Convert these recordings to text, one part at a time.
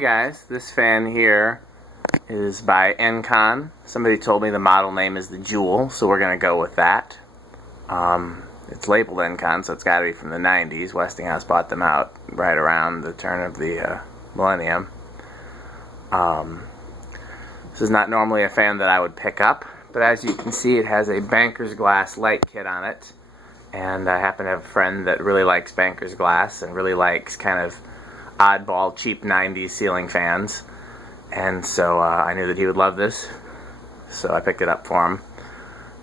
Hey guys, this fan here is by Encon. Somebody told me the model name is the Jewel, so we're going to go with that. It's labeled Encon, so it's got to be from the 90s. Westinghouse bought them out right around the turn of the millennium. This is not normally a fan that I would pick up, but as you can see, it has a banker's glass light kit on it. And I happen to have a friend that really likes banker's glass and really likes kind of oddball, cheap 90s ceiling fans, and so I knew that he would love this, so I picked it up for him,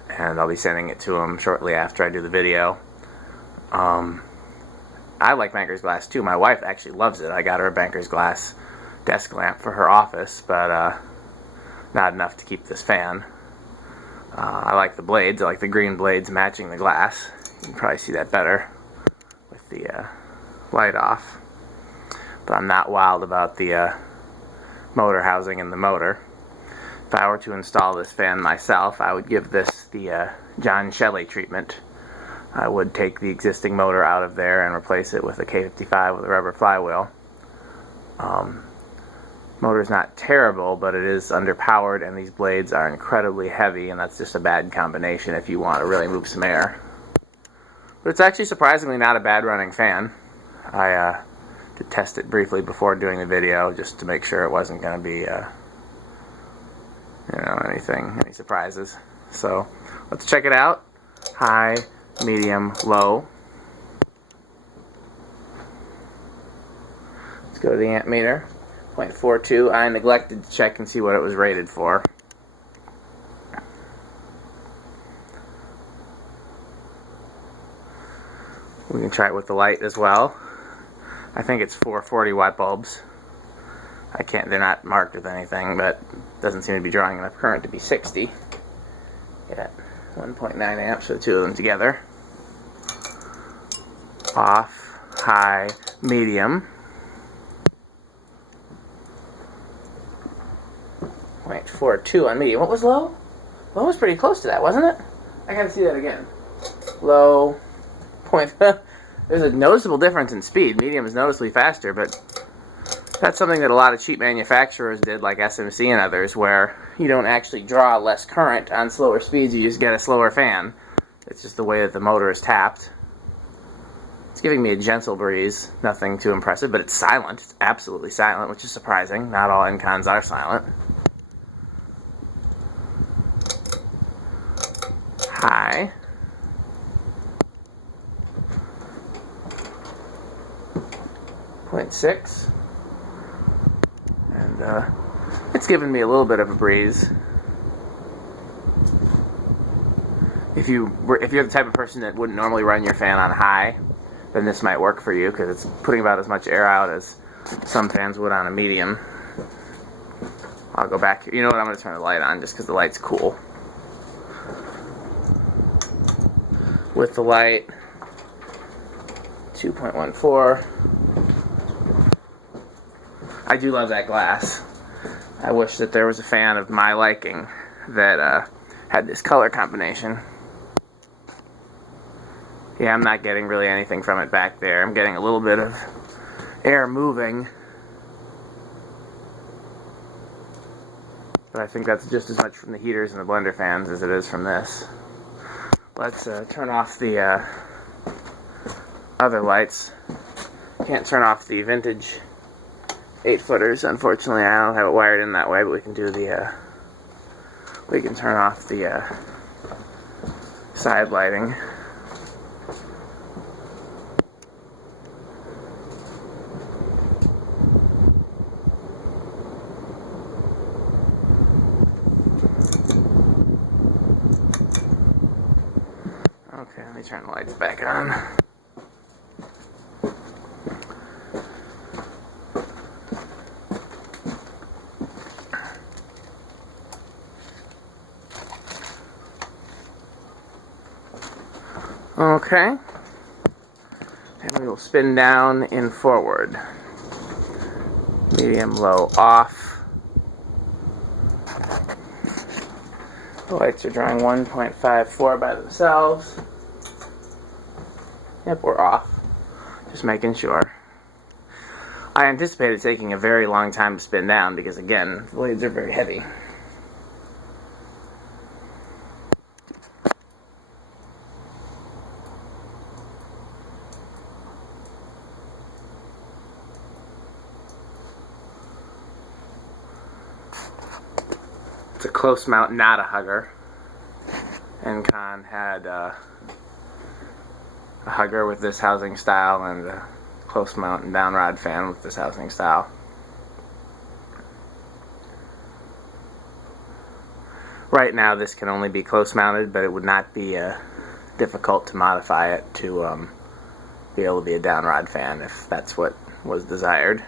and I'll be sending it to him shortly after I do the video. I like banker's glass too. My wife actually loves it. I got her a banker's glass desk lamp for her office, but not enough to keep this fan. I like the blades. I like the green blades matching the glass. You can probably see that better with the light off. But I'm not wild about the motor housing and the motor. If I were to install this fan myself, I would give this the John Shelley treatment. I would take the existing motor out of there and replace it with a K55 with a rubber flywheel. Motor's not terrible, but it is underpowered, and these blades are incredibly heavy, and that's just a bad combination if you want to really move some air. But it's actually surprisingly not a bad running fan. I to test it briefly before doing the video just to make sure it wasn't going to be any surprises. So let's check it out. High, medium, low. Let's go to the amp meter. 0.42. I neglected to check and see what it was rated for. We can try it with the light as well. I think it's 440 watt bulbs. They're not marked with anything, but it doesn't seem to be drawing enough current to be 60. Got 1.9 amps for the two of them together. Off, high, medium. 0.42 on medium. What was low? Low was pretty close to that, wasn't it? I gotta see that again. Low, there's a noticeable difference in speed. Medium is noticeably faster, but that's something that a lot of cheap manufacturers did, like SMC and others, where you don't actually draw less current on slower speeds, you just get a slower fan. It's just the way that the motor is tapped. It's giving me a gentle breeze, nothing too impressive, but it's silent. It's absolutely silent, which is surprising. Not all Encons are silent. High. 0.6, and it's given me a little bit of a breeze. If you're the type of person that wouldn't normally run your fan on high, then this might work for you because it's putting about as much air out as some fans would on a medium. I'll go back. You know what? I'm going to turn the light on just because the light's cool. With the light, 2.14. I do love that glass. I wish that there was a fan of my liking that had this color combination. Yeah, I'm not getting really anything from it back there. I'm getting a little bit of air moving. But I think that's just as much from the heaters and the blender fans as it is from this. Let's turn off the other lights. Can't turn off the vintage 8-footers. Unfortunately, I don't have it wired in that way, but we can do the we can turn off the side lighting. Okay, let me turn the lights back on. Okay, and we will spin down in forward. Medium, low, off. The lights are drawing 1.54 by themselves. Yep, we're off. Just making sure. I anticipated taking a very long time to spin down because, again, the blades are very heavy. It's a close mount, not a hugger. Encon had a hugger with this housing style and a close mount and down rod fan with this housing style. Right now this can only be close mounted, but it would not be difficult to modify it to be able to be a down rod fan if that's what was desired.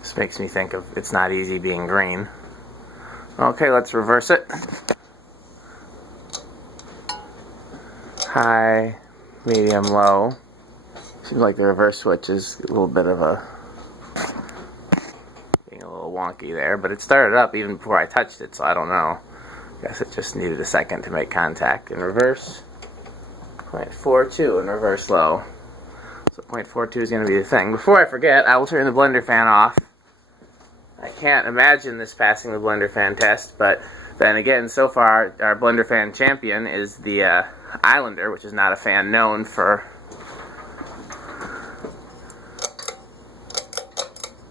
This makes me think of It's Not Easy Being Green. Okay, let's reverse it. High, medium, low. Seems like the reverse switch is a little bit of being a little wonky there, but it started up even before I touched it, so I don't know. I guess it just needed a second to make contact. In reverse, 0.42 in reverse low. So 0.42 is going to be the thing. Before I forget, I will turn the blender fan off. I can't imagine this passing the blender fan test, but then again, so far, our blender fan champion is the Islander, which is not a fan known for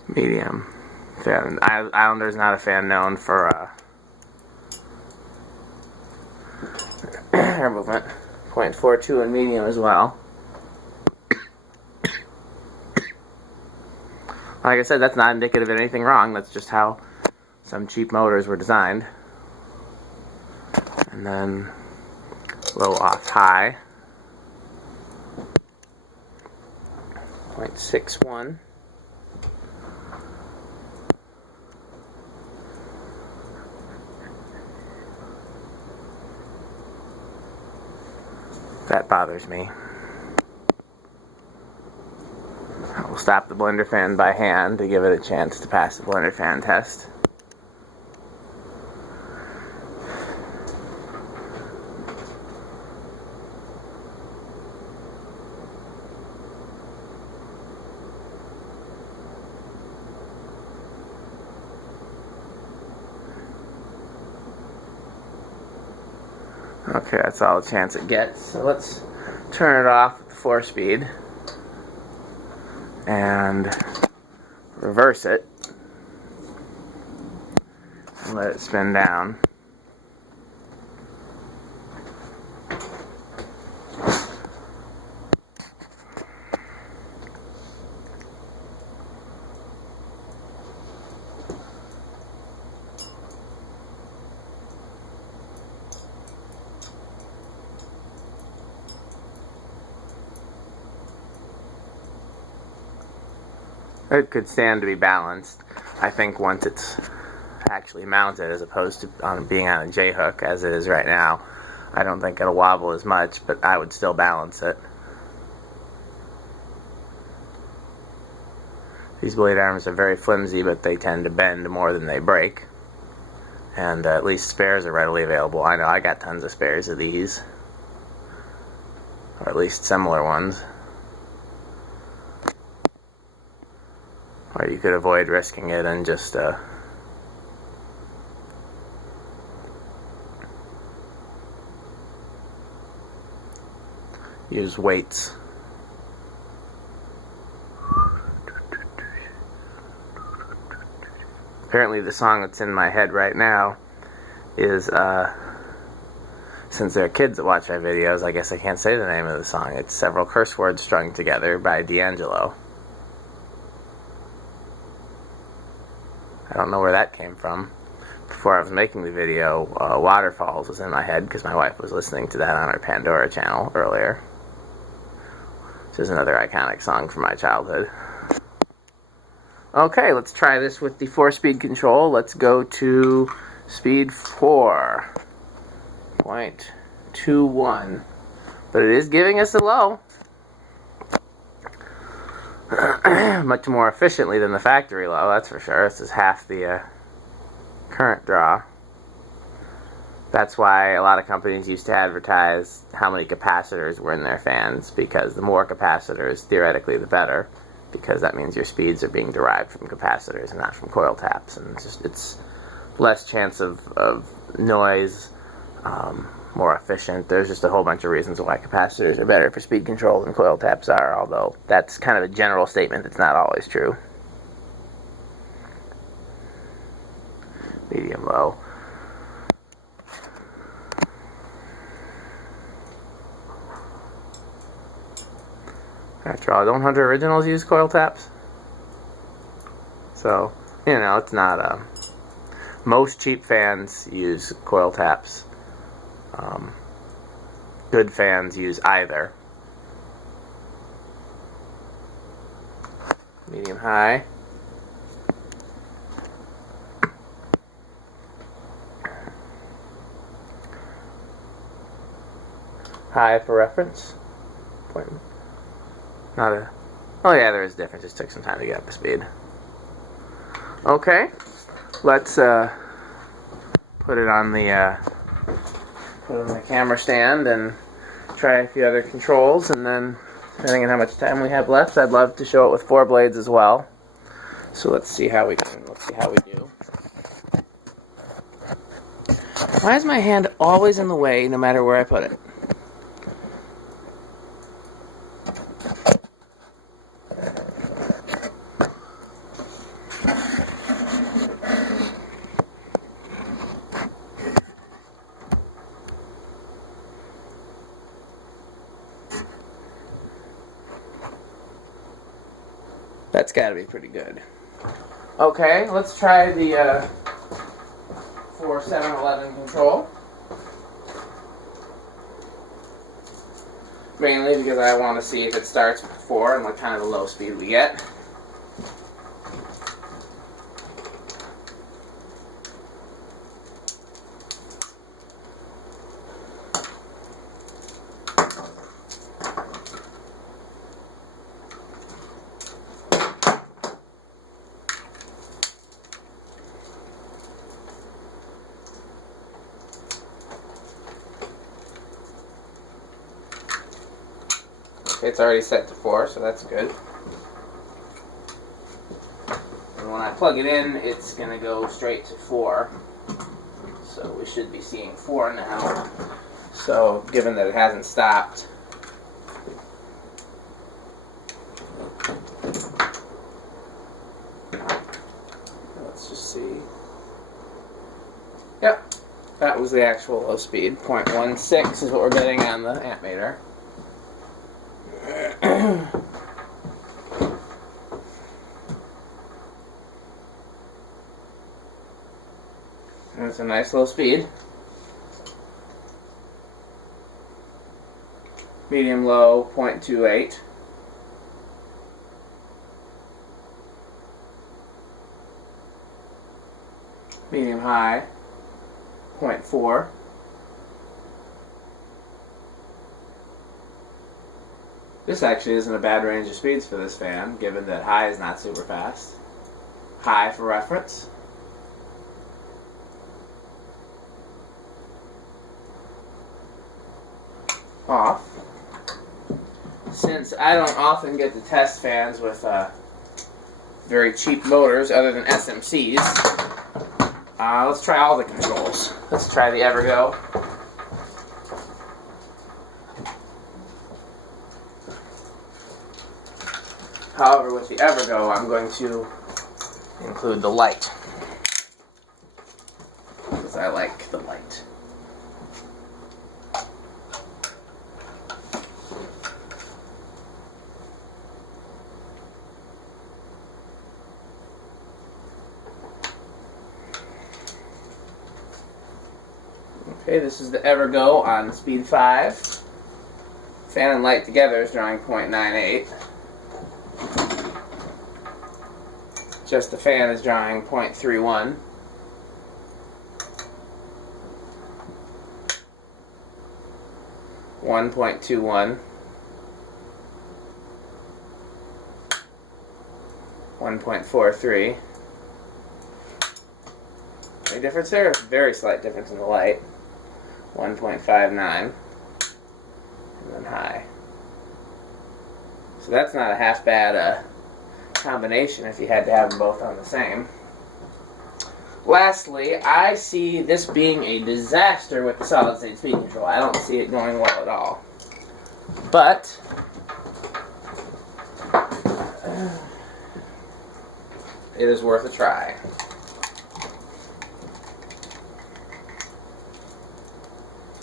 medium. Islander is not a fan known for air movement. 0.42 in medium as well. Like I said, that's not indicative of anything wrong. That's just how some cheap motors were designed. And then low off high. 0.61. That bothers me. I will stop the blender fan by hand to give it a chance to pass the blender fan test. Okay, that's all the chance it gets. So let's turn it off at the 4-speed and reverse it and let it spin down. It could stand to be balanced, I think, once it's actually mounted, as opposed to being on a J-hook as it is right now. I don't think it'll wobble as much, but I would still balance it. These blade arms are very flimsy, but they tend to bend more than they break. And at least spares are readily available. I know I got tons of spares of these, or at least similar ones. Or you could avoid risking it and just use weights. Apparently the song that's in my head right now is, since there are kids that watch my videos, I guess I can't say the name of the song. It's Several Curse Words Strung Together by D'Angelo. I don't know where that came from. before I was making the video, Waterfalls was in my head because my wife was listening to that on her Pandora channel earlier. This is another iconic song from my childhood. Okay, let's try this with the 4-speed control. Let's go to speed 4.21. But it is giving us a low. Much more efficiently than the factory low, that's for sure. This is half the current draw. That's why a lot of companies used to advertise how many capacitors were in their fans, because the more capacitors, theoretically, the better, because that means your speeds are being derived from capacitors and not from coil taps, and it's less chance of noise, more efficient. There's just a whole bunch of reasons why capacitors are better for speed control than coil taps are, although that's kind of a general statement that's not always true. Medium low. After all, don't Hunter Originals use coil taps? So, you know, it's not most cheap fans use coil taps. Good fans use either. Medium high. High for reference. Not a... Oh yeah, there is a difference. Just took some time to get up to speed. Okay, let's put it on the camera stand and try a few other controls, and then depending on how much time we have left, I'd love to show it with 4 blades as well. So let's see how we do. Why is my hand always in the way no matter where I put it? That's got to be pretty good. Okay, let's try the 4711 control. Mainly because I want to see if it starts before and what kind of a low speed we get. It's already set to 4, so that's good. And when I plug it in, it's going to go straight to 4. So we should be seeing 4 now. So given that it hasn't stopped, let's just see. Yep, that was the actual low speed. 0.16 is what we're getting on the amp meter. That's a nice low speed. Medium low, 0.28. Medium high, 0.4. This actually isn't a bad range of speeds for this fan, given that high is not super fast. High for reference. Off. Since I don't often get to test fans with very cheap motors other than SMCs, let's try all the controls. Let's try the Evergo. However, with the Evergo, I'm going to include the light, because I like the light. Okay, this is the Evergo on speed 5. Fan and light together is drawing 0.98. Just the fan is drawing 0.31. One 1.21. 1.43. Any difference there? Very slight difference in the light. 1.59. And then high. So that's not a half bad combination if you had to have them both on the same. Lastly, I see this being a disaster with the solid state speed control. I don't see it going well at all. But it is worth a try.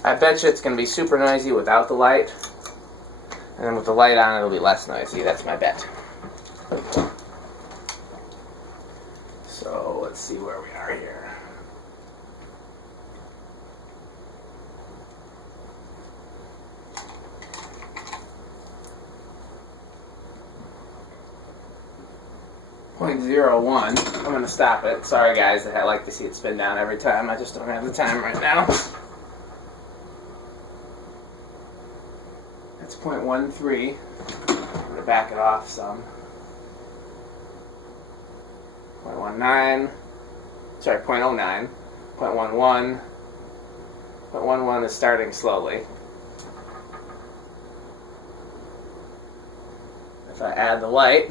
I bet you it's going to be super noisy without the light. And then with the light on, it'll be less noisy. That's my bet. So let's see where we are here. .01. I'm going to stop it. Sorry guys that I like to see it spin down every time. I just don't have the time right now. That's 0.13. I'm going to back it off some. 0.19. Sorry, 0.09. 0.11. 0.11 is starting slowly. If I add the light,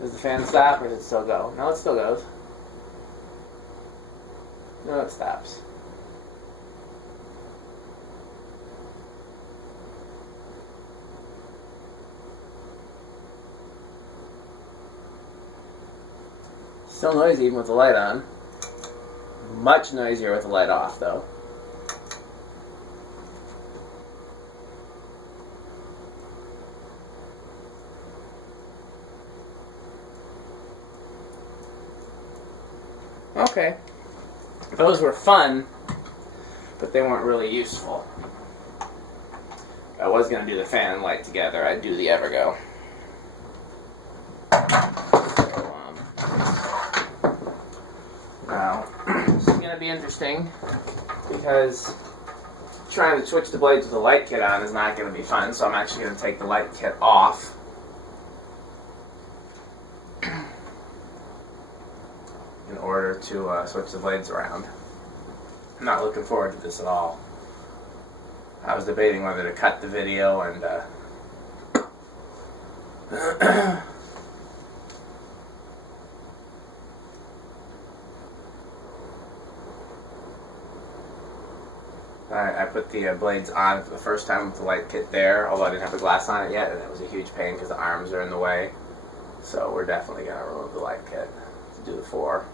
does the fan stop or does it still go? No, it still goes. No, it stops. Still noisy even with the light on. Much noisier with the light off, though. Okay. Those were fun, but they weren't really useful. If I was going to do the fan and light together, I'd do the Evergo. Now, this is going to be interesting because trying to switch the blades with the light kit on is not going to be fun, so I'm actually going to take the light kit off. In order to switch the blades around. I'm not looking forward to this at all. I was debating whether to cut the video and I put the blades on for the first time with the light kit there, although I didn't have the glass on it yet, and it was a huge pain because the arms are in the way. So we're definitely going to remove the light kit to do the 4.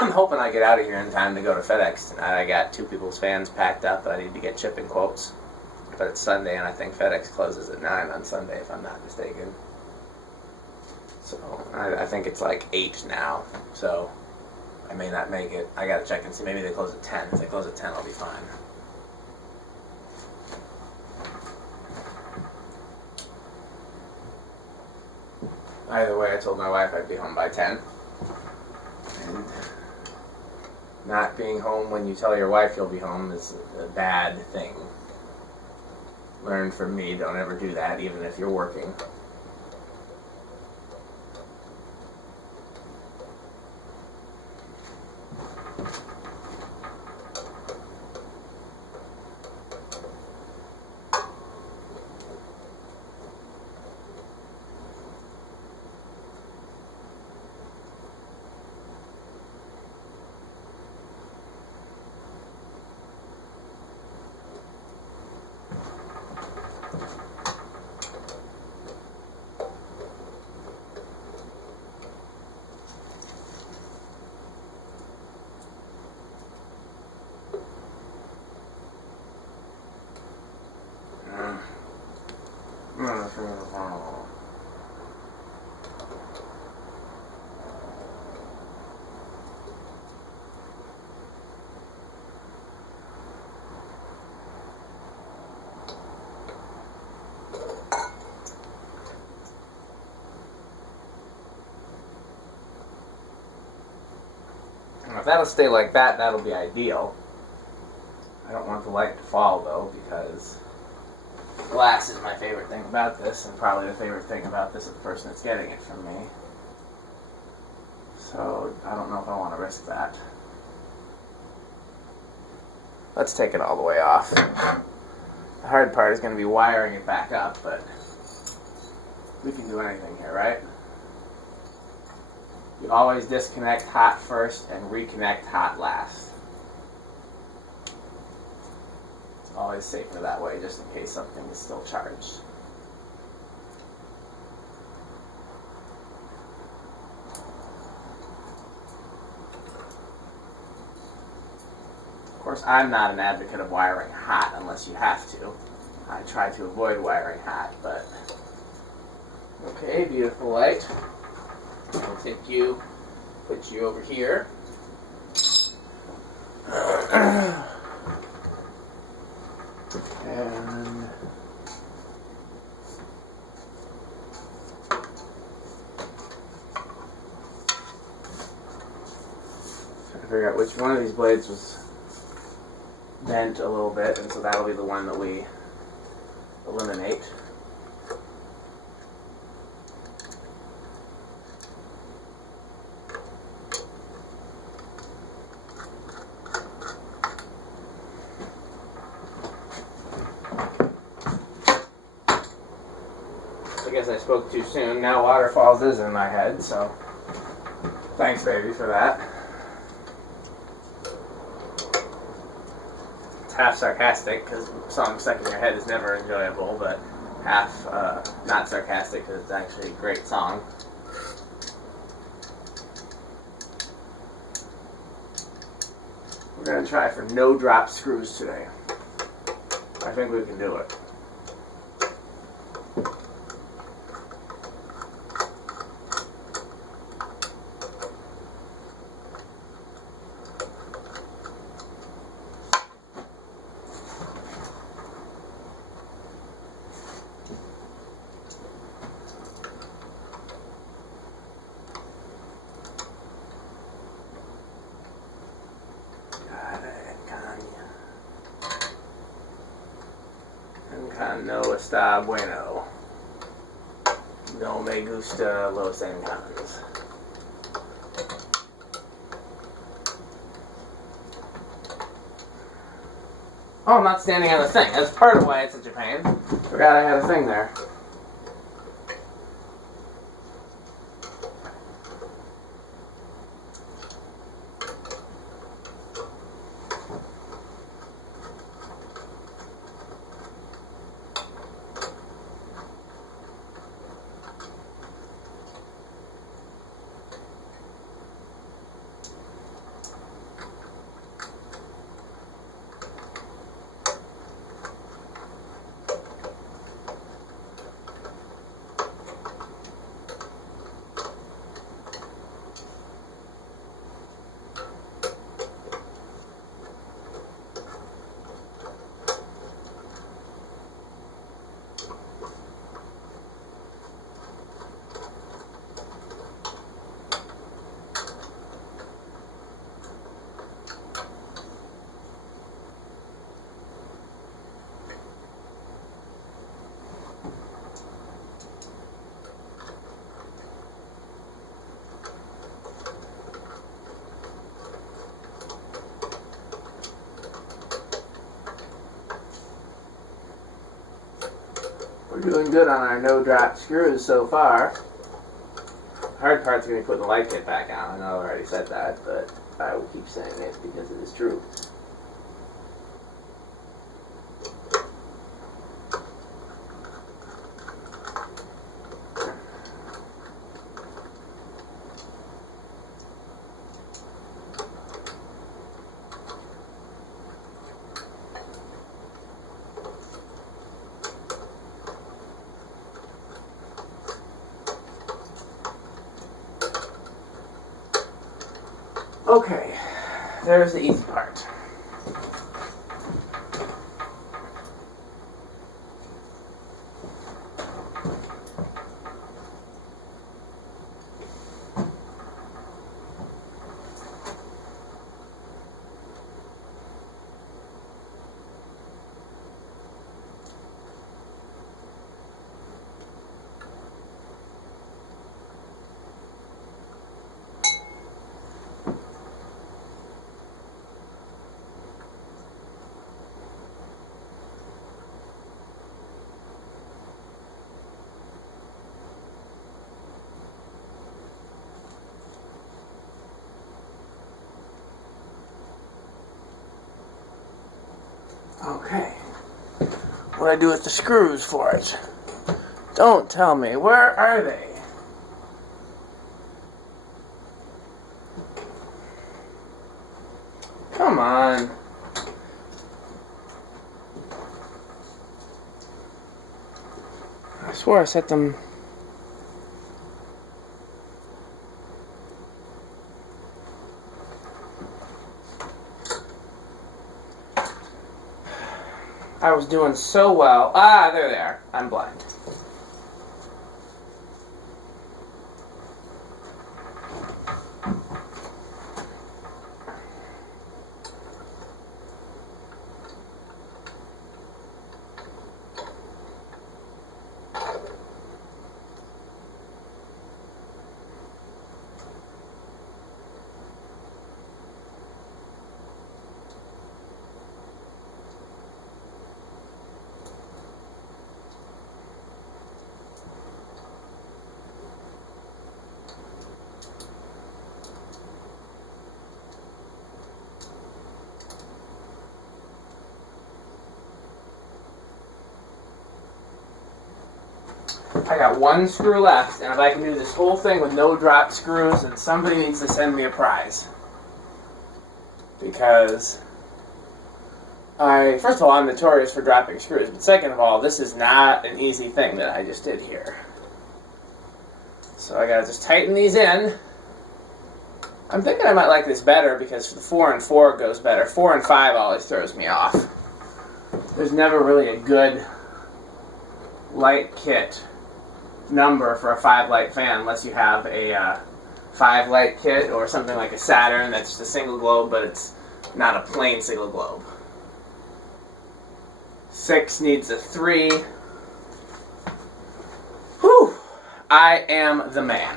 I'm hoping I get out of here in time to go to FedEx tonight. I got 2 people's fans packed up that I need to get shipping quotes. But it's Sunday, and I think FedEx closes at 9 on Sunday, if I'm not mistaken. So I think it's like 8 now. So I may not make it. I gotta check and see. Maybe they close at 10. If they close at 10, I'll be fine. Either way, I told my wife I'd be home by 10. And not being home when you tell your wife you'll be home is a bad thing. Learn from me, don't ever do that, even if you're working. that'll stay like that, that'll be ideal. I don't want the light to fall though, because glass is my favorite thing about this, and probably the favorite thing about this is the person that's getting it from me. So I don't know if I want to risk that. Let's take it all the way off. The hard part is going to be wiring it back up, but we can do anything here, right? You always disconnect hot first and reconnect hot last. It's always safer that way, just in case something is still charged. Of course, I'm not an advocate of wiring hot unless you have to. I try to avoid wiring hot, but... Okay, beautiful light. I'll take you, put you over here. And... trying to figure out which one of these blades was bent a little bit, and so that'll be the one that we eliminate. I guess I spoke too soon. Now waterfalls is in my head, so thanks, baby, for that. It's half sarcastic, because a song stuck in your head is never enjoyable, but half not sarcastic, because it's actually a great song. We're going to try for no drop screws today. I think we can do it. Encon no está bueno. No me gusta los Encons. Oh, I'm not standing on the thing. That's part of why it's such a pain. Forgot I had a thing there. We're doing good on our no-drop screws so far. The hard part's going to be putting the light kit back on. I know I already said that, but I will keep saying it because it is true. Okay, there's the easy part. what do I do with the screws for it? Don't tell me. Where are they? Come on. I swore I set them. I was doing so well. Ah, there they are. I'm blind. I got one screw left, and if I can do this whole thing with no drop screws, then somebody needs to send me a prize. Because first of all, I'm notorious for dropping screws, but second of all, this is not an easy thing that I just did here. So I gotta just tighten these in. I'm thinking I might like this better because the 4 and 4 goes better. 4 and 5 always throws me off. There's never really a good light kit number for a 5-light fan unless you have a 5-light kit or something like a Saturn that's just a single globe, but it's not a plain single globe. 6 needs a 3. Whew! I am the man.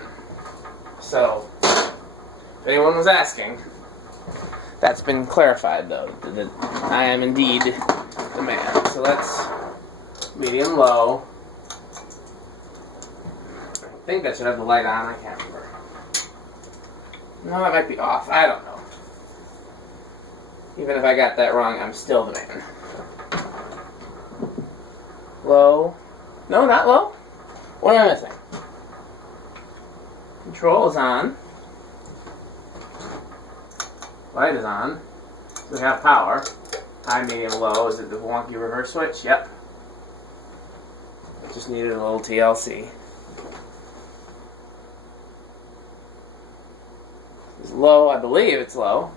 So, if anyone was asking, that's been clarified though, that I am indeed the man. So let's medium low. I think that should have the light on, I can't remember. No, that might be off, I don't know. Even if I got that wrong, I'm still the man. Low. No, not low. What am I missing? Control is on. Light is on. So we have power. High, medium, low. Is it the wonky reverse switch? Yep. Just needed a little TLC. It's low, I believe it's low.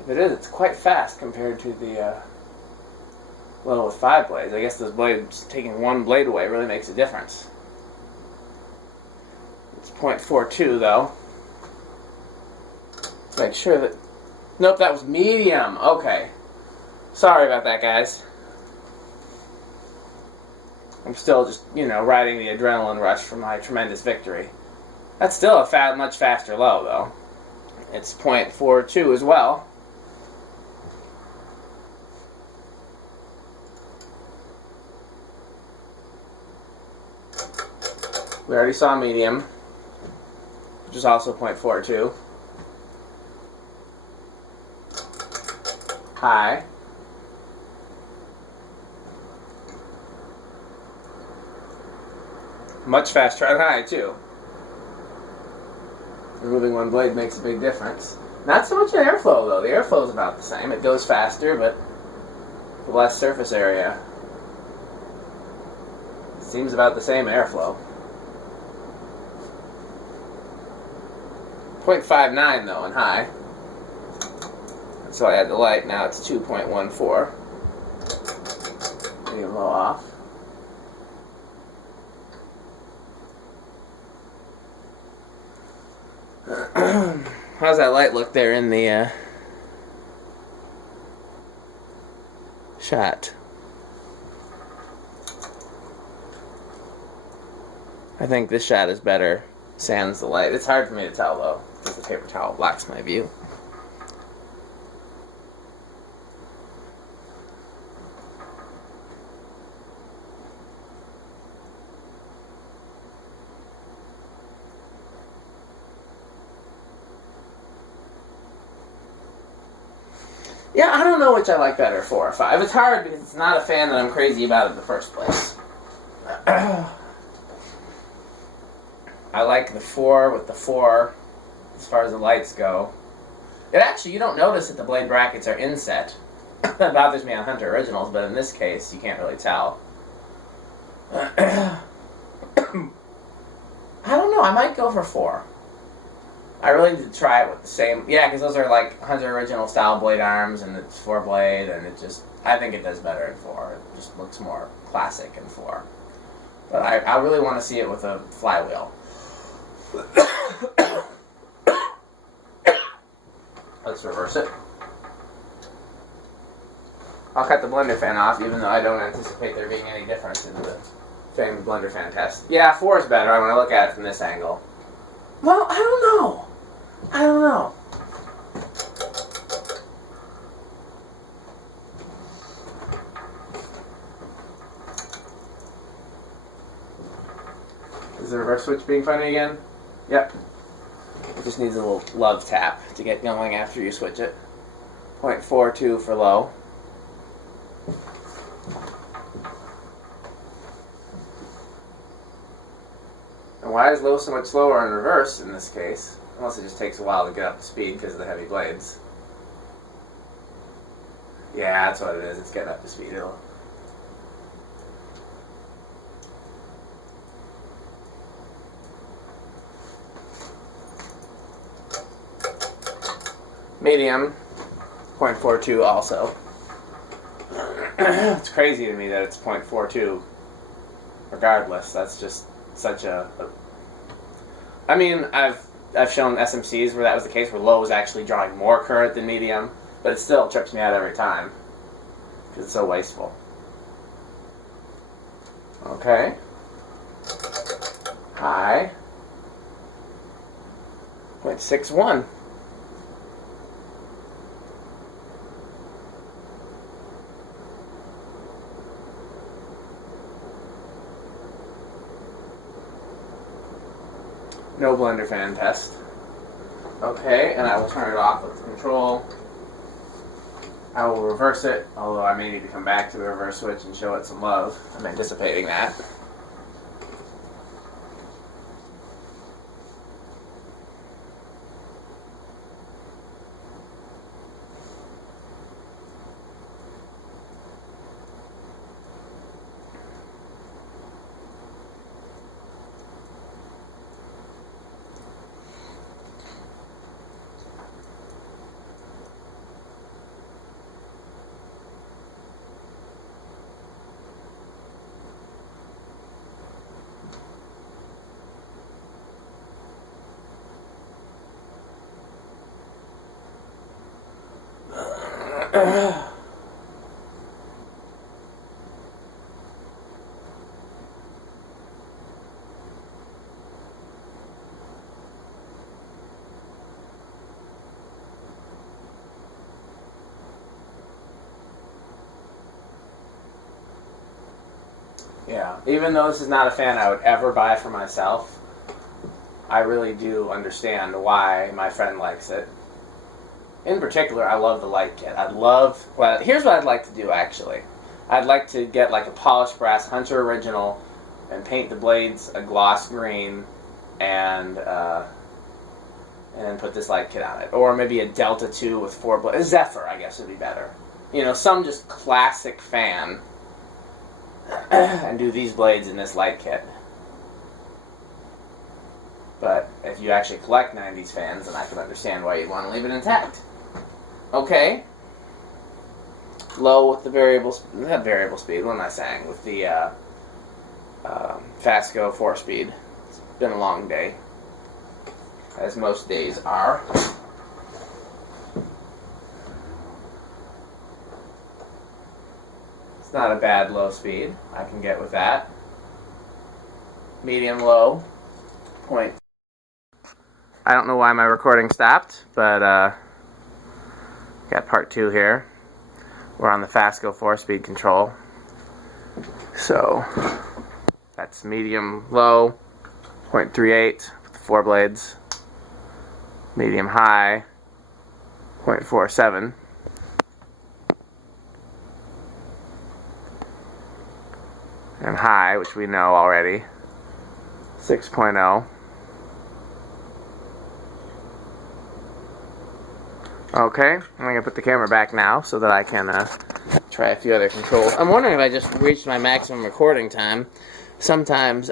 If it is, it's quite fast compared to the low with 5 blades. I guess those blades, taking one blade away really makes a difference. It's 0.42 though. Let's make sure that... Nope, that was medium. Okay. Sorry about that, guys. I'm still just, riding the adrenaline rush from my tremendous victory. That's still a much faster low, though. It's 0.42 as well. We already saw medium, which is also 0.42. High. Much faster on high, too. Removing one blade makes a big difference. Not so much in airflow, though. The airflow is about the same. It goes faster, but with less surface area. Seems about the same airflow. 0.59 though in high. So I had the light, now it's 2.14. Medium low off. How's that light look there in the shot? I think this shot is better sans the light. It's hard for me to tell though, because the paper towel blocks my view. Yeah, I don't know which I like better, 4 or 5. It's hard because it's not a fan that I'm crazy about in the first place. I like the 4 with the 4 as far as the lights go. It actually, you don't notice that the blade brackets are inset. That bothers me on Hunter Originals, but in this case, you can't really tell. I don't know, I might go for 4. I really did try it with the same, yeah, because those are like Hunter Original style blade arms, and it's 4 blade, and it just, I think it does better in 4. It just looks more classic in 4. But I really want to see it with a flywheel. Let's reverse it. I'll cut the blender fan off, even though I don't anticipate there being any difference in the famed blender fan test. Yeah, 4 is better. I want to look at it from this angle. Well, I don't know. I don't know. Is the reverse switch being funny again? Yep. It just needs a little love tap to get going after you switch it. 0.42 for low. And why is low so much slower in reverse in this case? Unless it just takes a while to get up to speed because of the heavy blades. Yeah, that's what it is. It's getting up to speed. Medium, 0.42 also. It's crazy to me that it's 0.42 regardless. That's just such a... I mean, I've shown SMCs where that was the case, where low was actually drawing more current than medium, but it still trips me out every time because it's so wasteful. Okay. High. 0.61. No blender fan test. Okay, and I will turn it off with the control. I will reverse it, although I may need to come back to the reverse switch and show it some love. I'm anticipating that. Yeah, even though this is not a fan I would ever buy for myself, I really do understand why my friend likes it. In particular, I love the light kit. Well, here's what I'd like to do, actually. I'd like to get like a polished brass Hunter Original and paint the blades a gloss green and then put this light kit on it. Or maybe a Delta 2 with 4 blades. A Zephyr, I guess, would be better. You know, some just classic fan. And do these blades in this light kit. But if you actually collect 90s fans, then I can understand why you'd want to leave it intact. Okay. Low with the variable speed. What am I saying? With the Fastgo 4-speed. It's been a long day, as most days are. It's not a bad low speed. I can get with that. Medium low. Point. I don't know why my recording stopped, but got part 2 here. We're on the Fastgo 4-speed control. So that's medium low, 0.38 with the 4 blades. Medium high, 0.47. and high, which we know already, 6.0. Okay, I'm going to put the camera back now so that I can try a few other controls. I'm wondering if I just reached my maximum recording time. Sometimes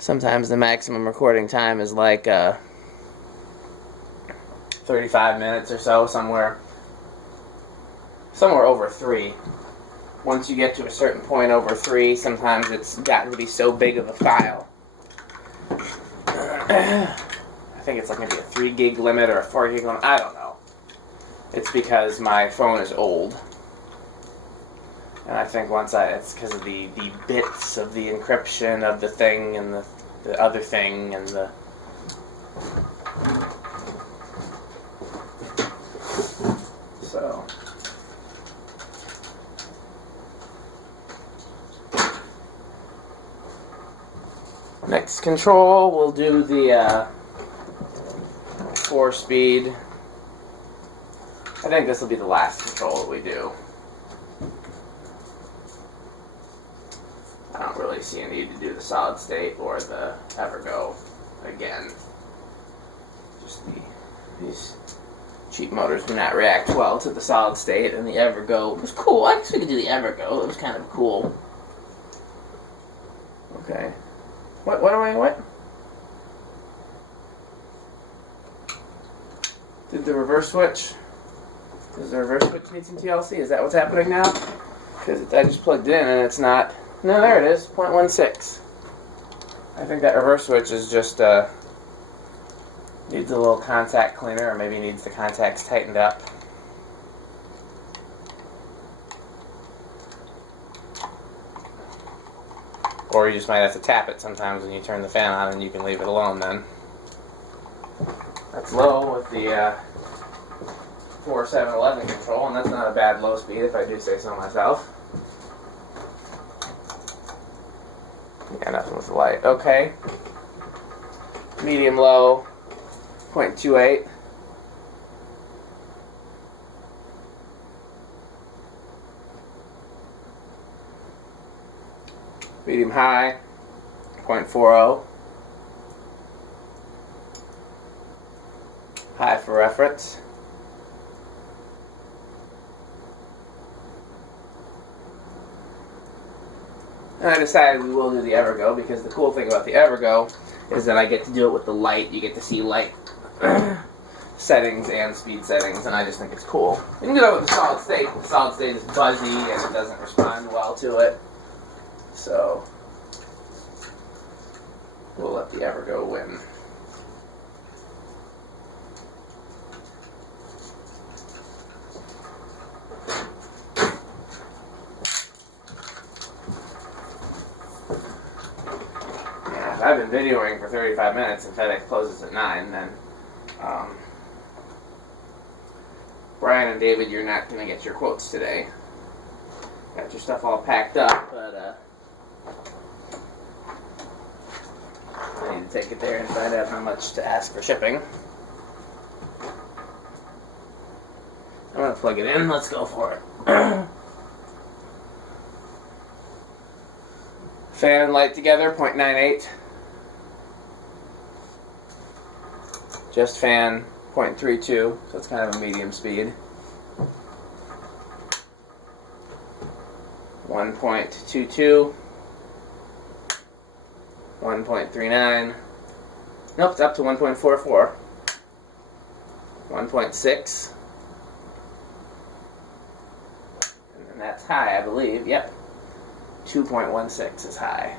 sometimes the maximum recording time is like 35 minutes or so, somewhere over 3. Once you get to a certain point over 3, sometimes it's gotten to be so big of a file. I think it's like maybe a 3 gig limit or a 4 gig limit. I don't know. It's because my phone is old. And I think it's because of the bits of the encryption of the thing and the other thing and the... So... Next control, we'll do the 4-speed. I think this will be the last control that we do. I don't really see a need to do the solid state or the Evergo again. Just these cheap motors do not react well to the solid state, and the Evergo was cool. I guess we could do the Evergo. It was kind of cool. Okay. What? Did the reverse switch? Does the reverse switch need some TLC? Is that what's happening now? Because I just plugged it in and it's not... No, there it is, 0.16. I think that reverse switch is just, needs a little contact cleaner, or maybe needs the contacts tightened up. Or you just might have to tap it sometimes when you turn the fan on, and you can leave it alone then. That's low with the 4711 control, and that's not a bad low speed if I do say so myself. Yeah, nothing with the light. Okay. Medium low, 0.28. Medium high, 0.40. High for reference. And I decided we will do the Evergo because the cool thing about the Evergo is that I get to do it with the light. You get to see light settings and speed settings, and I just think it's cool. You can do that with the solid state. The solid state is buzzy and it doesn't respond well to it. So we'll let the Evergo win. Yeah, if I've been videoing for 35 minutes and FedEx closes at 9, then Brian and David, you're not going to get your quotes today. Got your stuff all packed up, but I need to take it there and find out how much to ask for shipping. I'm going to plug it in. Let's go for it. Fan and light together, 0.98. Just fan, 0.32, so it's kind of a medium speed. 1.22. 1.39. Nope, it's up to 1.44. 1.6. And then that's high, I believe. Yep. 2.16 is high.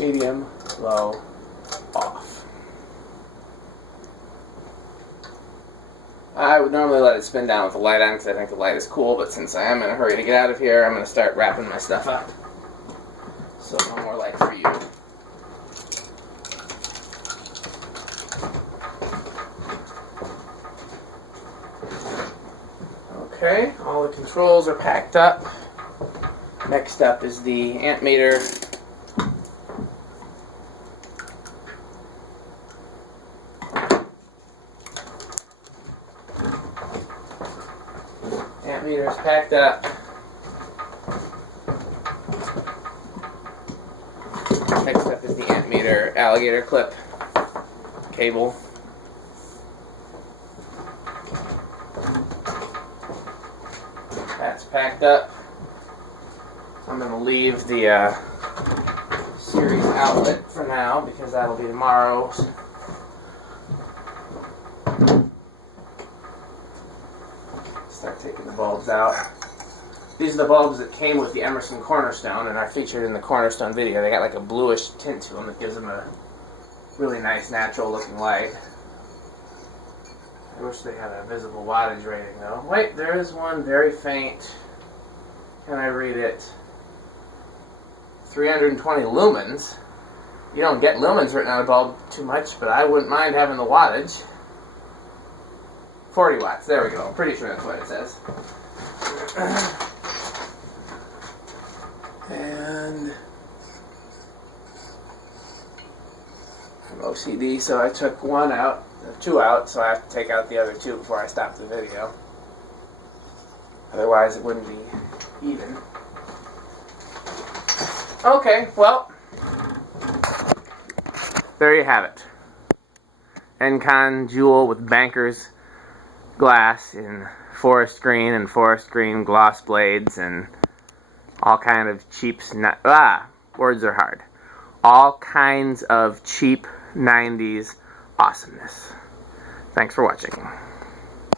Medium, low, off. I would normally let it spin down with the light on because I think the light is cool, but since I am in a hurry to get out of here, I'm going to start wrapping my stuff up. So no more light for you. Okay, all the controls are packed up. Next up is the amp meter. Amp meter packed up. Next up is the amp meter alligator clip cable. That's packed up. I'm going to leave the series outlet for now because that'll be tomorrow's. Start taking the bulbs out. These are the bulbs that came with the Emerson Cornerstone and are featured in the Cornerstone video. They got like a bluish tint to them that gives them a really nice natural looking light. I wish they had a visible wattage rating though. Wait, there is one very faint. Can I read it? 320 lumens. You don't get lumens written on a bulb too much, but I wouldn't mind having the wattage. 40 watts, there we go. I'm pretty sure that's what it says. And I'm OCD, so I took one out, two out, so I have to take out the other two before I stop the video. Otherwise it wouldn't be even. Okay, well, there you have it. Encon Jewel with banker's glass in forest green gloss blades and all kind of cheap words are hard. All kinds of cheap 90s awesomeness. Thanks for watching.